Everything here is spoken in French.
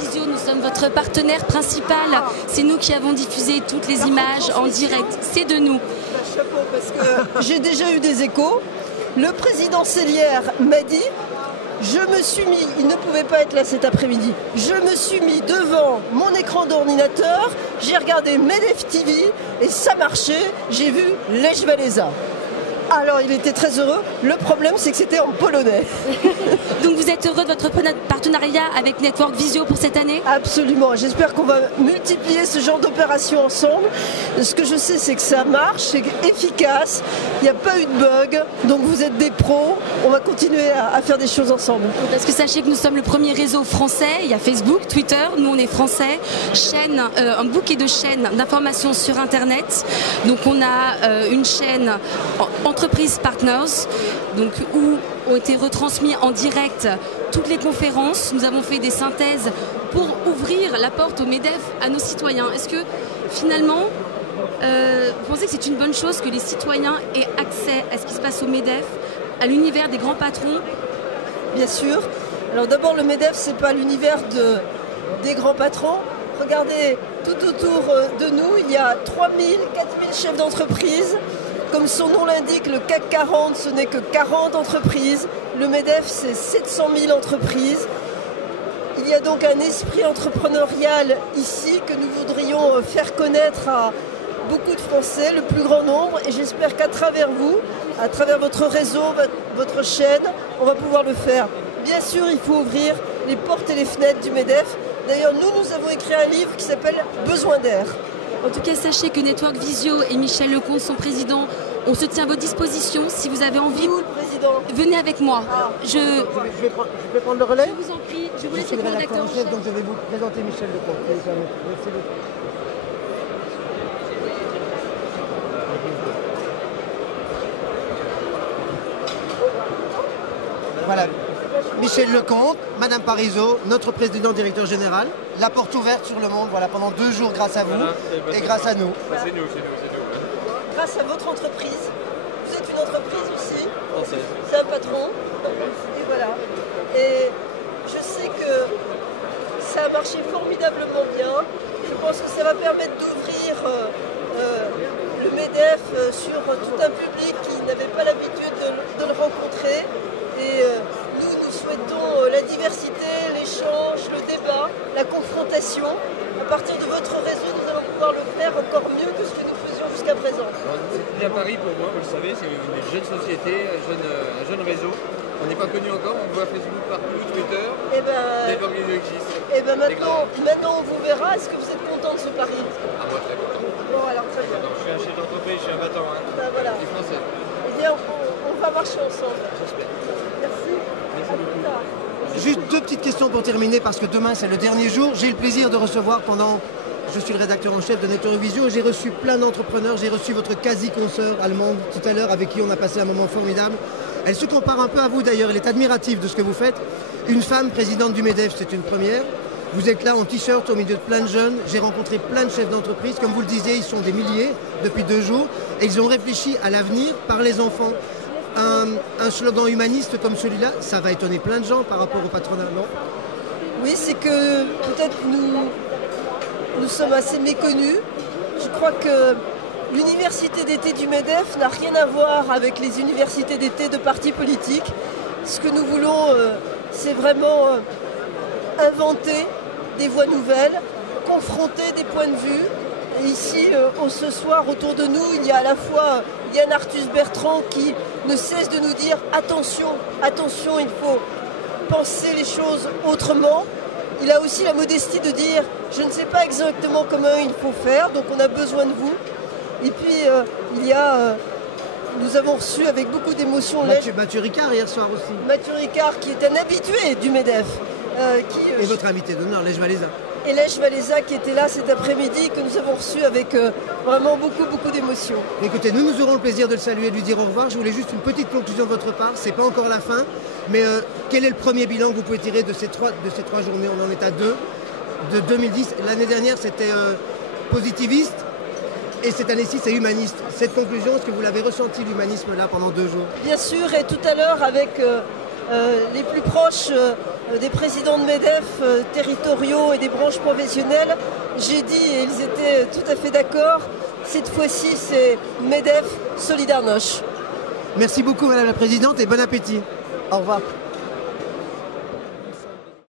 Visio, nous sommes votre partenaire principal. C'est nous qui avons diffusé toutes les images en direct. C'est de nous. Chapeau, parce que j'ai déjà eu des échos. Le président Sellière m'a dit, il ne pouvait pas être là cet après-midi, je me suis mis devant mon écran d'ordinateur, j'ai regardé Medef TV et ça marchait, j'ai vu Lech Walesa. Alors il était très heureux, le problème c'est que c'était en polonais. Donc vous êtes heureux de votre partenariat avec Network Visio pour cette année? Absolument, j'espère qu'on va multiplier ce genre d'opérations ensemble. Ce que je sais c'est que ça marche, c'est efficace, il n'y a pas eu de bug, donc vous êtes des pros, on va continuer à faire des choses ensemble. Parce que sachez que nous sommes le premier réseau français, il y a Facebook, Twitter, nous on est français, un bouquet de chaînes d'informations sur Internet. Donc on a une chaîne Entreprise Partners, donc, où ont été retransmis en direct toutes les conférences. Nous avons fait des synthèses pour ouvrir la porte au MEDEF à nos citoyens. Est-ce que finalement, vous pensez que c'est une bonne chose que les citoyens aient accès à ce qui se passe au MEDEF, à l'univers des grands patrons? Bien sûr. Alors d'abord, le MEDEF, c'est pas l'univers des grands patrons. Regardez, tout autour de nous, il y a 3000, 4000 chefs d'entreprise. Comme son nom l'indique, le CAC 40, ce n'est que 40 entreprises. Le MEDEF, c'est 700 000 entreprises. Il y a donc un esprit entrepreneurial ici que nous voudrions faire connaître à beaucoup de Français, le plus grand nombre. Et j'espère qu'à travers vous, à travers votre réseau, votre chaîne, on va pouvoir le faire. Bien sûr, il faut ouvrir les portes et les fenêtres du MEDEF. D'ailleurs, nous avons écrit un livre qui s'appelle « Besoin d'air ». En tout cas, sachez que Network Visio et Michel Lecomte, son président, on se tient à votre disposition. Si vous avez envie, venez avec moi. Je vais prendre le relais. Je vous en prie, je vous laisse le rédacteur en chef. Donc je vais vous présenter Michel Lecomte. Merci beaucoup. Voilà. Michel Lecomte, Madame Parisot, notre président directeur général, la porte ouverte sur le monde, voilà, pendant 2 jours grâce à vous et grâce à nous. C'est nous. Grâce à votre entreprise, vous êtes une entreprise aussi, Française. c'est un patron, et voilà. Et je sais que ça a marché formidablement bien, je pense que ça va permettre d'ouvrir le MEDEF sur tout un public qui n'avait pas l'habitude de le rencontrer. Et nous souhaitons la diversité, l'échange, le débat, la confrontation. À partir de votre réseau, nous allons pouvoir le faire encore mieux que ce que nous faisions jusqu'à présent. Bien Paris, pour moi, vous le savez, c'est une jeune société, un jeune réseau. On n'est pas connu encore, on voit Facebook partout, Twitter. Network Visio existe. Et bien maintenant, on vous verra. Est-ce que vous êtes content de ce pari? Ah, moi, très content. Bon, alors très bien. Je suis un chef d'entreprise, je suis un battant. Ben, voilà. Je suis français. Eh bien, on va marcher ensemble. J'espère. Merci. À plus tard. Juste 2 petites questions pour terminer, parce que demain c'est le dernier jour. J'ai eu le plaisir de recevoir je suis le rédacteur en chef de Network Visio, j'ai reçu plein d'entrepreneurs, j'ai reçu votre quasi-consoeur allemande tout à l'heure avec qui on a passé un moment formidable. Elle se compare un peu à vous d'ailleurs, elle est admirative de ce que vous faites. Une femme présidente du MEDEF, c'est une première. Vous êtes là en t-shirt au milieu de plein de jeunes. J'ai rencontré plein de chefs d'entreprise. Comme vous le disiez, ils sont des milliers depuis 2 jours. Et ils ont réfléchi à l'avenir par les enfants. Un slogan humaniste comme celui-là, ça va étonner plein de gens par rapport au patronat, non? Oui, c'est que peut-être nous sommes assez méconnus. Je crois que l'université d'été du MEDEF n'a rien à voir avec les universités d'été de partis politiques. Ce que nous voulons, c'est vraiment inventer des voies nouvelles, confronter des points de vue. Et ici, ce soir, autour de nous, il y a à la fois Yann Arthus Bertrand qui ne cesse de nous dire attention, attention, il faut penser les choses autrement. Il a aussi la modestie de dire je ne sais pas exactement comment il faut faire, donc on a besoin de vous. Et puis nous avons reçu avec beaucoup d'émotion Mathieu Ricard hier soir aussi. Mathieu Ricard qui est un habitué du MEDEF. Et votre invité d'honneur, Lech Walesa. Et Lech Walesa qui était là cet après-midi, que nous avons reçu avec vraiment beaucoup d'émotion. Écoutez, nous aurons le plaisir de le saluer et de lui dire au revoir. Je voulais juste une petite conclusion de votre part, c'est pas encore la fin, mais quel est le premier bilan que vous pouvez tirer de ces trois journées? On en est à 2, de 2010. L'année dernière, c'était positiviste, et cette année-ci, c'est humaniste. Cette conclusion, est-ce que vous l'avez ressenti, l'humanisme, là, pendant 2 jours? Bien sûr, et tout à l'heure, avec les plus proches des présidents de MEDEF territoriaux et des branches professionnelles. J'ai dit, et ils étaient tout à fait d'accord, cette fois-ci c'est MEDEF Solidarność. Merci beaucoup Madame la Présidente et bon appétit. Au revoir.